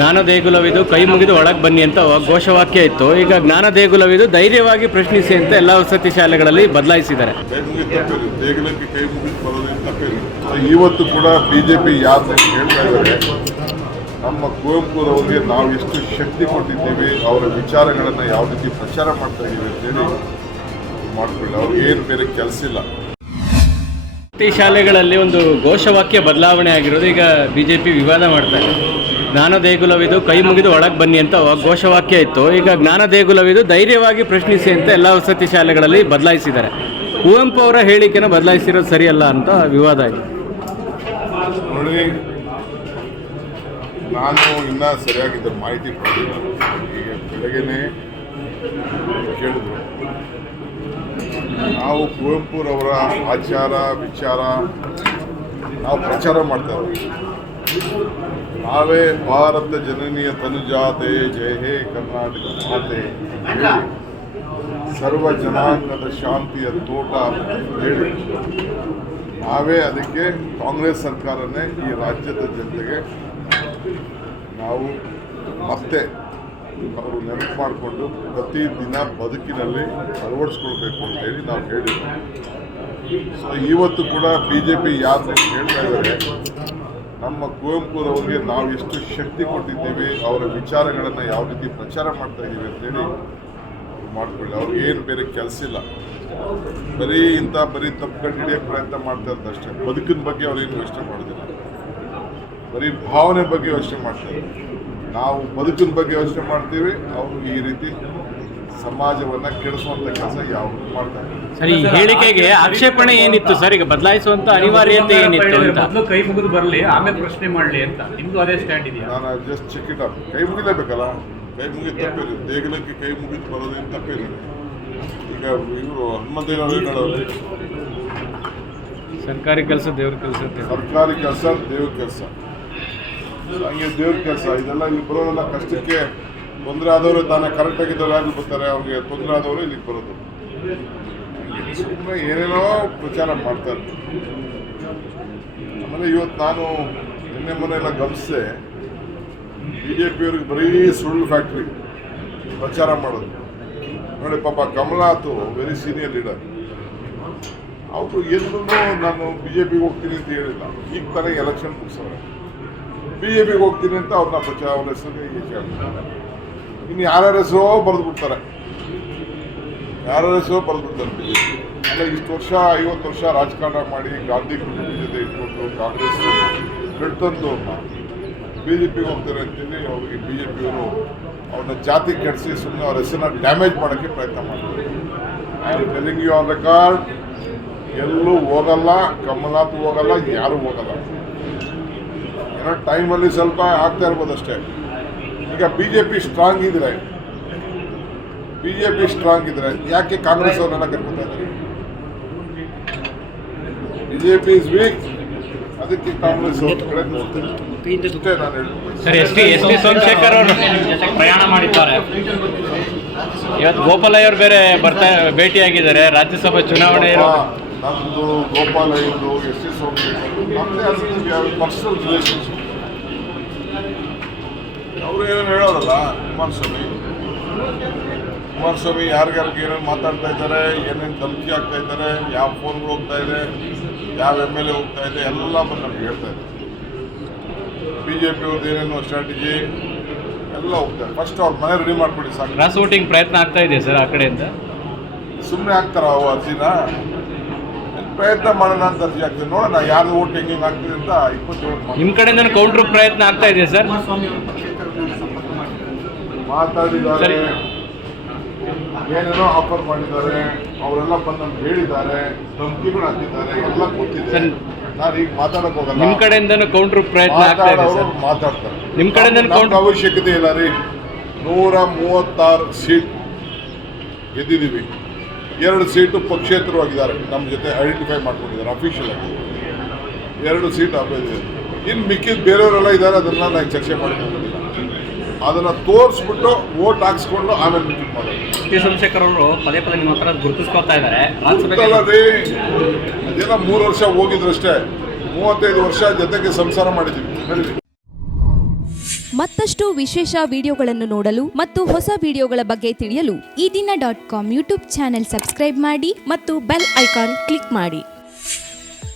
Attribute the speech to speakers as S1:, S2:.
S1: ಜ್ಞಾನ ದೇಗುಲವಿದು ಕೈ ಮುಗಿದು ಒಳಗೆ ಬನ್ನಿ ಅಂತ ಘೋಷವಾಕ್ಯ ಇತ್ತು. ಈಗ ಜ್ಞಾನ ದೇಗುಲವಿದು ಧೈರ್ಯವಾಗಿ ಪ್ರಶ್ನಿಸಿ ಅಂತ ಎಲ್ಲ ವಸತಿ ಶಾಲೆಗಳಲ್ಲಿ ಬದಲಾಯಿಸಿದ್ದಾರೆ.
S2: ಇವತ್ತು ಕೂಡ ಬಿಜೆಪಿ ಯಾರು ಹೇಳ್ತಾ ಇದ್ದಾರೆ. ನಮ್ಮ ಕುವೆಂಪುರವರಿಗೆ ನಾವು ಎಷ್ಟು ಶಕ್ತಿ ಕೊಟ್ಟಿದ್ದೀವಿ ಅವರ ವಿಚಾರಗಳನ್ನು ಯಾವ ರೀತಿ ಪ್ರಚಾರ ಮಾಡ್ತಾ ಇದ್ದೀವಿ ಅಂತೇಳಿ ಮಾಡ್ಕೊಳ್ಳಿ. ಅವ್ರಿಗೆ ಏನು ಬೇರೆ ಕೆಲಸ ಇಲ್ಲ.
S1: ಶಾಲೆಗಳಲ್ಲಿ ಒಂದು ಘೋಷವಾಕ್ಯ ಬದಲಾವಣೆ ಆಗಿರೋದು ಈಗ ಬಿಜೆಪಿ ವಿವಾದ ಮಾಡ್ತಾರೆ ಜ್ಞಾನ ದೇಗುಲವಿದು ಕೈ ಮುಗಿದು ಒಳಗೆ ಬನ್ನಿ ಅಂತ ಘೋಷವಾಕ್ಯ ಇತ್ತು. ಈಗ ಜ್ಞಾನ ದೇಗುಲವಿದು ಧೈರ್ಯವಾಗಿ ಪ್ರಶ್ನಿಸಿ ಅಂತ ಎಲ್ಲ ವಸತಿ ಶಾಲೆಗಳಲ್ಲಿ ಬದಲಾಯಿಸಿದ್ದಾರೆ. ಕುವೆಂಪು ಅವರ ಹೇಳಿಕೆನ ಬದಲಾಯಿಸಿರೋದು ಸರಿಯಲ್ಲ ಅಂತ ವಿವಾದ ಇದೆ
S2: ನಾನು ಇನ್ನ ಸರಿಯಾಗಿದ್ದ ಮಾಹಿತಿ ಪಡೆದಿಲ್ಲ ಈಗ ಬೆಳಗ್ಗೆ ಕೇಳಿದ್ರು. ನಾವು ಕುವೆಂಪುರವರ ಆಚಾರ, ವಿಚಾರ, ನಾವು ಪ್ರಚಾರ ಮಾಡ್ತಾ ನಾವೇ ಭಾರತ ಜನನೀಯ ತನುಜಾತೆ ಜಯ ಹೇ ಕರ್ನಾಟಕ ಮಾತೆ. ಸರ್ವ ಜನಾಂಗದ ಶಾಂತಿಯ ತೋಟ ಹೇಳಿ. ನಾವೇ ಅದಕ್ಕೆ ಕಾಂಗ್ರೆಸ್ ಸರ್ಕಾರನೇ ಈ ರಾಜ್ಯದ ಜನತೆಗೆ ನಾವು ಮತ್ತೆ ಅವರು ನೆನಪು ಮಾಡಿಕೊಂಡು ಪ್ರತಿದಿನ ಬದುಕಿನಲ್ಲಿ ಅಳವಡಿಸ್ಕೊಳ್ಬೇಕು ಅಂತ ಹೇಳಿ ನಾವು ಹೇಳಿದ್ವಿ. ಸೊ ಇವತ್ತು ಕೂಡ ಬಿ ಜೆ ಪಿ ಯಾರು ಹೇಳ್ತಾ ಇದ್ದಾರೆ. ನಮ್ಮ ಕುವೆಂಪುರವರಿಗೆ ನಾವು ಎಷ್ಟು ಶಕ್ತಿ ಕೊಟ್ಟಿದ್ದೀವಿ, ಅವರ ವಿಚಾರಗಳನ್ನು ಯಾವ ರೀತಿ ಪ್ರಚಾರ ಮಾಡ್ತಾ ಇದ್ದೀವಿ ಅಂತೇಳಿ ಮಾಡ್ಕೊಳ್ಳಿ. ಅವ್ರಿಗೆ ಏನು ಬೇರೆ ಕೆಲಸ ಇಲ್ಲ. ಬರೀ ಇಂಥ ಬರೀ ತಪ್ಪುಗಳು ಹಿಡಿಯೋಕ್ಕೆ ಪ್ರಯತ್ನ ಮಾಡ್ತಾ ಇರೋದು ಅಷ್ಟೇ. ಬದುಕಿನ ಬಗ್ಗೆ ಅವ್ರೇನು ಯೋಚನೆ ಮಾಡೋದಿಲ್ಲ. ಬರೀ ಭಾವನೆ ಬಗ್ಗೆ ಯೋಚನೆ ಮಾಡ್ತಾರೆ ನಾವು ಬದುಕಿನ ಬಗ್ಗೆ ಯೋಚನೆ ಮಾಡ್ತೀವಿ ಅವರು ಈ ರೀತಿ ಸಮಾಜವನ್ನ ಕೆಡಿಸುವಂತ ಕೆಲಸ ಯಾವುದು ಮಾಡ್ತಾರೆ?
S1: ಸರ್ ಈ ಹೇಳಿಕೆಗೆ ಆಕ್ಷೇಪಣೆ ಏನಿತ್ತು ಸರ್? ಈಗ ಬದಲಾಯಿಸುವಂತ ಅನಿವಾರ್ಯತೆ ಏನಿತ್ತು ಅಂತ? ಮೊದಲು ಕೈ ಮುಗಿದು ಬರಲಿ ಆಮೇಲೆ ಪ್ರಶ್ನೆ ಮಾಡಲಿ ಅಂತ. ನಿಮ್ದು ಅದೇ ಸ್ಟ್ಯಾಂಡ್ ಇದೆಯಾ?
S2: ನಾನು ಜಸ್ಟ್ ಚೆಕ್ ಇಟ್ ಅಪ್ ಕೈ ಮುಗಿಲೇಬೇಕಲ್ಲ? ಕೈ ಮುಗಿದ ತಪ್ಪಿಲ್ಲ ದೇಗುಲಕ್ಕೆ ಕೈ ಮುಗಿದು ಬರೋದೇನು ತಪ್ಪಿಲ್ಲ ಈಗ ಇವರು ಹೇಳೋರು
S1: ಸರ್ಕಾರಿ ಕೆಲಸ ದೇವ್ರ ಕೆಲಸ
S2: ಸರ್ಕಾರಿ ಕೆಲಸ ದೇವ್ರ ಕೆಲಸ. ಹಂಗೆ ದೇವ್ರ ಕೆಲಸ. ಇದೆಲ್ಲ ಇಲ್ಲಿ ಬರೋದೆಲ್ಲ ಕಷ್ಟಕ್ಕೆ ತೊಂದರೆ ಆದವರು ತಾನೇ ಕರೆಕ್ಟ್ ಆಗಿ ಯಾರು ಬರ್ತಾರೆ, ಅವ್ರಿಗೆ ತೊಂದರೆ ಆದವರು ಇಲ್ಲಿಗೆ ಬರೋದು. ಸುಮ್ಮನೆ ಏನೇನೋ ಪ್ರಚಾರ ಮಾಡ್ತಾರೆ ಆಮೇಲೆ ಇವತ್ತು ನಾನು ನಿನ್ನೆ ಮೊನ್ನೆ ಎಲ್ಲ ಗಮನಿಸಿದೆ ಬಿ ಜೆ ಪಿಯವ್ರಿಗೆ ಬರೀ ಸುಳ್ಳು ಫ್ಯಾಕ್ಟ್ರಿ ಪ್ರಚಾರ ಮಾಡೋದು. ನೋಡಿ ಪಾಪ ಕಮಲಾತು ವೆರಿ ಸೀನಿಯರ್ ಲೀಡರ್ ಅವರು ಎಲ್ಲೂ ನಾನು ಬಿ ಜೆ ಪಿಗೆ ಹೋಗ್ತೀನಿ ಅಂತ ಹೇಳಿಲ್ಲ. ಈಗ ತಾನೇ ಎಲೆಕ್ಷನ್ ಮುಗಿಸೋರು ಬಿ ಜೆ ಪಿಗೆ ಹೋಗ್ತೀನಿ ಅಂತ ಅವ್ರನ್ನ ಪ್ರಚಾರ, ಅವ್ರ ಹೆಸರಿಗೆ ಇನ್ನು ಯಾರ್ಯಾರ ಹೆಸರೋ ಬರೆದು ಬಿಡ್ತಾರೆ. ಯಾರ್ಯಾರ ಹೆಸರೋ ಬರೆದು ಬಿಡ್ತಾರೆ ಬಿ ಜೆ ಪಿ ಅಲ್ಲ, ಇಷ್ಟು ವರ್ಷ, ಐವತ್ತು ವರ್ಷ ರಾಜಕಾರಣ ಮಾಡಿ ಗಾಂಧಿ ಕುಟುಂಬದ ಜೊತೆ ಇಟ್ಕೊಂಡು ಕಾಂಗ್ರೆಸ್ ಕೆಡ್ತಂದು ಬಿ ಜೆ ಪಿಗೆ ಹೋಗ್ತಾರೆ ಅಂತೇಳಿ ಅವ್ರಿಗೆ ಬಿ ಜೆ ಪಿಯವರು ಅವ್ರನ್ನ ಜಾತಿ ಕೆಡಿಸಿ ಸುಮ್ಮನೆ ಅವ್ರ ಹೆಸರನ್ನ ಡ್ಯಾಮೇಜ್ ಮಾಡೋಕ್ಕೆ ಪ್ರಯತ್ನ ಮಾಡ್ತಾರೆ. I am telling you on record ಎಲ್ಲೂ ಹೋಗಲ್ಲ ಕಮಲಾತ್ ಹೋಗಲ್ಲ, ಯಾರೂ ಹೋಗಲ್ಲ. ಏನೋ ಟೈಮಲ್ಲಿ ಸ್ವಲ್ಪ ಆಗ್ತಾ ಇರ್ಬೋದು ಅಷ್ಟೇ. ಈಗ ಬಿ ಜೆ ಪಿ ಸ್ಟ್ರಾಂಗ್ ಇದ್ರೆ ಬಿ ಜೆ ಪಿ ಸ್ಟ್ರಾಂಗ್ ಇದ್ರೆ ಯಾಕೆ ಕಾಂಗ್ರೆಸ್ ಅವರನ್ನ ಕರ್ಕೊತಾ ಇದ್ದಾರೆ? B J P is weak ಅದಕ್ಕೆ ಕಾಂಗ್ರೆಸ್
S1: ಇಷ್ಟೇ ನಾನು ಹೇಳ್ತೀನಿ. ಅವರು ಪ್ರಯಾಣ ಮಾಡಿದ್ದಾರೆ. ಇವತ್ತು ಗೋಪಾಲಯ್ಯ ಅವರು ಬೇರೆ ಬರ್ತಾ ಭೇಟಿಯಾಗಿದ್ದಾರೆ. ರಾಜ್ಯಸಭಾ ಚುನಾವಣೆ
S2: ನಮ್ಮದು ಗೋಪಾಲ ಇದ್ದು ಎಸ್ ಟಿ ಸೋಮಶೇಖರ್ ನಮ್ಮದೇ ಪರ್ಸನಲ್ ರಿಲೇಷನ್ಶಿಪ್ ಏನೇನು ಹೇಳೋದಲ್ಲ ಕುಮಾರಸ್ವಾಮಿ. ಕುಮಾರಸ್ವಾಮಿ ಯಾರಿಗಾರಿಗೆ ಏನೇನು ಮಾತಾಡ್ತಾ ಇದ್ದಾರೆ ಏನೇನು ಧಮಕಿ ಆಗ್ತಾ ಇದ್ದಾರೆ ಯಾವ ಫೋನ್ಗಳು ಹೋಗ್ತಾ ಇದೆ ಯಾವ ಎಂ ಎಲ್ ಎ ಹೋಗ್ತಾ ಇದೆ ಎಲ್ಲ ಬಂದು ನಮ್ಗೆ ಹೇಳ್ತಾ ಇದೆ ಬಿ ಜೆ ಪಿಯವ್ರದ್ದು ಏನೇನು ಸ್ಟ್ರಾಟಜಿ ಎಲ್ಲ ಹೋಗ್ತಾರೆ ಫಸ್ಟ್ ಅವ್ರ ಮನೆ ರೆಡಿ ಮಾಡ್ಕೊಳ್ಳಿ ಸರ್
S1: ಕ್ರಾಸ್ ವೋಟಿಂಗ್ ಪ್ರಯತ್ನ ಆಗ್ತಾ ಇದೆ ಸರ್ ಆ ಕಡೆಯಿಂದ?
S2: ಸುಮ್ಮನೆ ಆಗ್ತಾರ ಅವು ಅರ್ಜಿನ? ಪ್ರಯತ್ನ ಮಾಡೋಣ ಅಂತ ಅರ್ಜಿ ಹಾಕ್ತೀನಿ. ನೋಡೋಣ ಯಾರು ಓಟ್ ಹೆಂಗೆ ಆಗ್ತದೆ ಅಂತ ಇಪ್ಪತ್ತೇಳು
S1: ನಿಮ್ಮ ಕಡೆಯಿಂದ ಕೌಂಟ್ರ್ ಪ್ರಯತ್ನ ಆಗ್ತಾ ಇದೆ ಸರ್
S2: ಮಾತಾಡಿದ್ದಾರೆ. ಏನೇನೋ ಆಫರ್ ಮಾಡಿದ್ದಾರೆ. ಅವರೆಲ್ಲ ಬಂದು ನಮ್ಗೆ ಹೇಳಿದ್ದಾರೆ. ಧಮಕಿಗಳು ಹಾಕಿದ್ದಾರೆ. ಎಲ್ಲ ಗೊತ್ತಿದೆ. ನಾನು ಈಗ ಮಾತಾಡಕ್ ಹೋಗಲ್ಲ.
S1: ನಿಮ್ಮ ಕಡೆಯಿಂದ ಕೌಂಟರ್ ಪ್ರಯತ್ನ ಆಗ್ತಾ ಇದೆ ಮಾತಾಡೋರು ಸರ್ ಮಾತಾಡ್ತಾರೆ. ನಿಮ್ ಕಡೆಯಿಂದ ಕೌಂಟರ್ ಕೌಂಟ್-
S2: ಅವಶ್ಯಕತೆ ಇಲ್ಲ ರೀ. ನೂರ ಮೂವತ್ತಾರು ಸೀಟ್ ಗೆದ್ದಿದ್ದೀವಿ. ಎರಡು ಸೀಟು ಪಕ್ಷೇತರವಾಗಿದ್ದಾರೆ. ನಮ್ಮ ಜೊತೆ ಐಡೆಂಟಿಫೈ ಮಾಡ್ಕೊಂಡಿದ್ದಾರೆ ಅಫಿಷಿಯಲ್ ಆಗಿ. ಎರಡು ಸೀಟ್ ಅಭ್ಯರ್ಥಿ ಇನ್ನು ಮಿಕ್ಕಿದ ಬೇರೆಯವರೆಲ್ಲ ಇದ್ದಾರೆ. ಅದನ್ನ ನಾನು ಚರ್ಚೆ ಮಾಡ್ಕೊಂಡಿಲ್ಲ ಅದನ್ನ ತೋರಿಸ್ಬಿಟ್ಟು ಓಟ್ ಹಾಕ್ಸ್ಕೊಂಡು ಆಮೇಲೆ ಮೀಟಿಂಗ್ ಮಾಡೋದು.
S1: ಟಿ ಸೋಮಶೇಖರ್ ಅವರು ಪದೇ ಪದೇ ನಿಮ್ಮ ಹತ್ರ ಗುರುತಿಸ್ಕೊಳ್ತಾ ಇದ್ದಾರೆ.
S2: ಗೊತ್ತಲ್ಲ ರೀ. ಅದೇನೋ ಮೂರು ವರ್ಷ ಹೋಗಿದ್ರಷ್ಟೇ. ಮೂವತ್ತೈದು ವರ್ಷ ಜೊತೆಗೆ ಸಂಸಾರ ಮಾಡಿದ್ದೀವಿ. ಹೇಳಿ.
S1: ಮತ್ತಷ್ಟು ವಿಶೇಷ ವಿಡಿಯೋಗಳನ್ನು ನೋಡಲು ಮತ್ತು ಹೊಸ ವಿಡಿಯೋಗಳ ಬಗ್ಗೆ ತಿಳಿಯಲು ಈ ದಿನ dot com YouTube channel subscribe ಮಾಡಿ ಮತ್ತು ಬೆಲ್ ಐಕಾನ್ ಕ್ಲಿಕ್ ಮಾಡಿ.